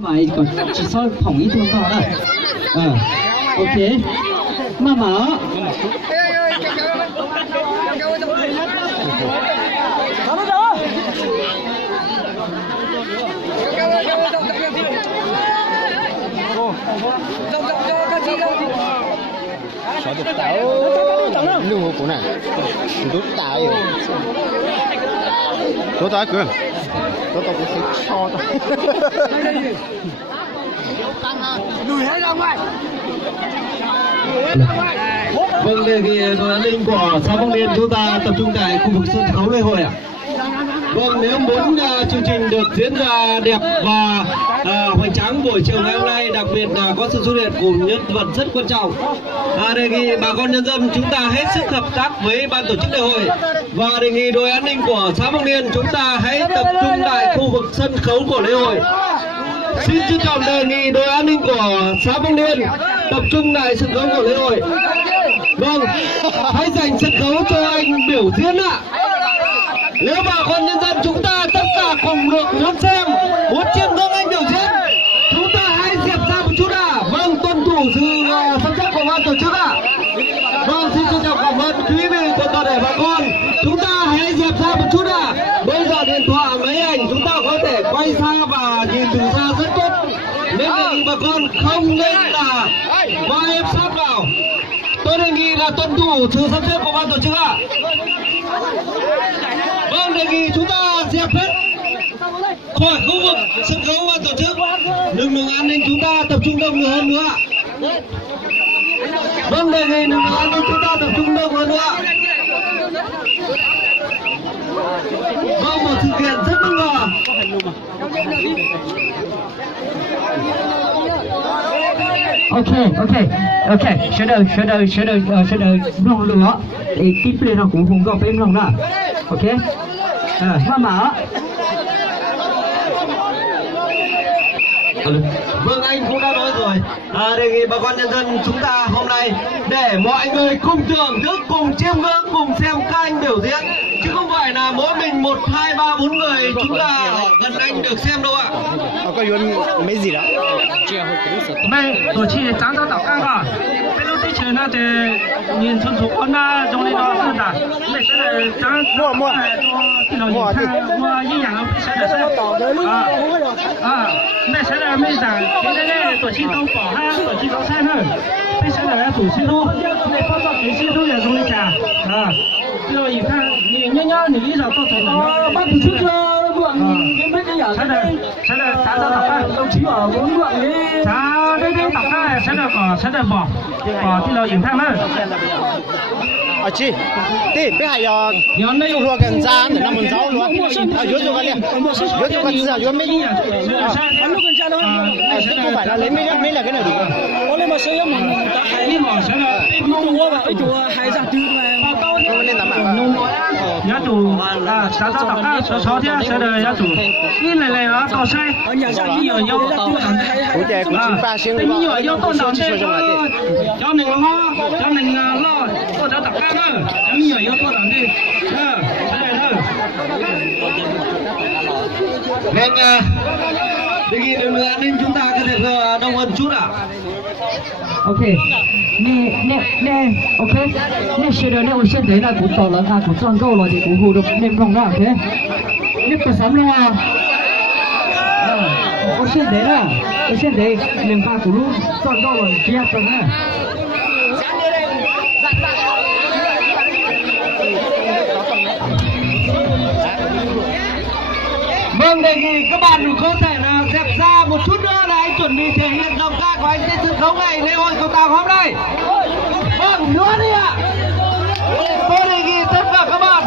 Mày còn chỉ soi phòng ít thôi thôi đấy. Ok. Mà mở. Sợ được tao lưu của này đốt tao rồi đốt tao cửa đốt tao cũng phải cho tao lùi hết ra ngoài. Vâng, đề nghị đội an ninh của xã Phong Niên chúng ta tập trung tại khu vực sân khấu lễ hội ạ. Vâng, nếu muốn chương trình được diễn ra đẹp và hoành tráng buổi chiều ngày hôm nay, đặc biệt là có sự xuất hiện của nhân vật rất quan trọng, đề nghị bà con nhân dân chúng ta hết sức hợp tác với ban tổ chức lễ hội và đề nghị đội an ninh của xã Phong Niên chúng ta hãy tập trung tại khu vực sân khấu của lễ hội. Xin trân trọng đề nghị đội an ninh của xã Phong Niên tập trung tại sân khấu của lễ hội. Vâng, hãy dành sân khấu cho anh biểu diễn ạ. Nếu bà con nhân dân chúng ta tất cả cùng được muốn xem, muốn chiêm ngưỡng anh biểu diễn, chúng ta hãy dẹp ra một chút ạ. Vâng, tuân thủ sự sắp xếp của ban tổ chức ạ. Vâng, xin trân trọng cảm ơn quý vị của toàn thể bà con. Chúng ta hãy dẹp ra một chút ạ. Bây giờ điện thoại máy ảnh chúng ta có thể quay xa và nhìn từ xa rất tốt. Nên đề nghị bà con không nên là va ép sát vào. Tôi đề nghị là tuân thủ sự sắp xếp của ban tổ chức ạ. Vâng, đề nghị chúng ta dẹp hết khỏi khu vực sân khấu ban tổ chức. Lực lượng an ninh chúng ta tập trung đông người hơn nữa. Vâng, đề nghị lực lượng an ninh chúng ta tập trung đông hơn nữa. Vâng, một sự kiện rất bất ngờ. Ok. Sẽ đợi lòng lửa để tiếp lên nó cũng không có phim lòng đó. Ok. Mà mở. Vâng, anh cũng đã nói rồi. Đề nghị bà con nhân dân chúng ta hôm nay để mọi người cùng thưởng thức, cùng chiêm ngưỡng, cùng xem các anh biểu diễn, chứ không phải là mỗi mình 1, 2, 3, 4 người chúng ta ở gần anh được xem đâu ạ. Có yun mấy gì đó. Mày tổ chức trang đó đọc căng à? Cái lúc đi chơi nó thì nhìn chung số con na trong này nó rất là. Mày sẽ là trang mua ý nhàng sẽ là mày sẽ là mấy dạng cái này tổ chức đâu bỏ ha, tổ chức đâu sai hơn. Mày sẽ là tổ chức đâu, mày bao giờ cái chức đâu là trong này cả. Rồi nhìn看你人家你一早到场了，办不出去cái mấy cái giờ sẽ là trả ra đọc khai đồng chí ở bốn đoạn đi trả đây đọc khai sẽ là bỏ thì là影片了。chị, đi bây giờ dùng luôn cái giá để nó mình giáo luôn, dưới dùng cái này, dưới dùng cái gì à, dưới mấy, không phải là lấy mấy là cái này đủ. Có lên mà xây mình ta hay mà sẽ là mong mua và cái chỗ hay ra tiêu này. Không nên làm à? Giá chủ trả ra đọc khai số thế sẽ là giá chủ. Cái này là tao sai. Cái nhiều yêu tao Ủa trời cũng chính ba xuyên luôn. Cái nhiều yêu tao nào đây? Cho mình lo, cho mình lo. Tôi đã đọc khai đó. Cái nhiều yêu tao nào đi. Cái này thôi. Vâng, đề nghị lực lượng an ninh chúng ta có thể đông hơn chút ạ. Ok. Nè, ok. Nè,现在呢，我现在呢，不到了，不赚够了，就不胡的那弄了，OK。你不什么了？我现在2把轱辘赚够了，你不要赚了。Vâng, đề nghị các bạn có thể là dẹp ra một chút nữa là anh chuẩn bị thể hiện giọng ca của anh trên sân khấu này lễ hội cầu Tàu hôm nay. Vâng, nữa đi ạ. Tôi đề nghị tất cả các bạn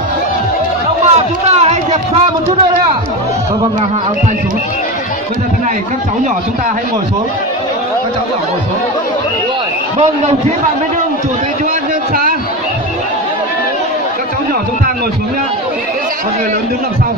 đồng bào chúng ta hãy dẹp xa một chút nữa đấy ạ. Vâng, hạ áo tay xuống. Bây giờ thế này, các cháu nhỏ chúng ta hãy ngồi xuống. Các cháu nhỏ ngồi xuống. Vâng, đồng chí Phạm Minh Hưng, chủ tịch Ủy ban nhân dân xã. Các cháu nhỏ chúng ta ngồi xuống nhá. Còn người lớn đứng đằng sau.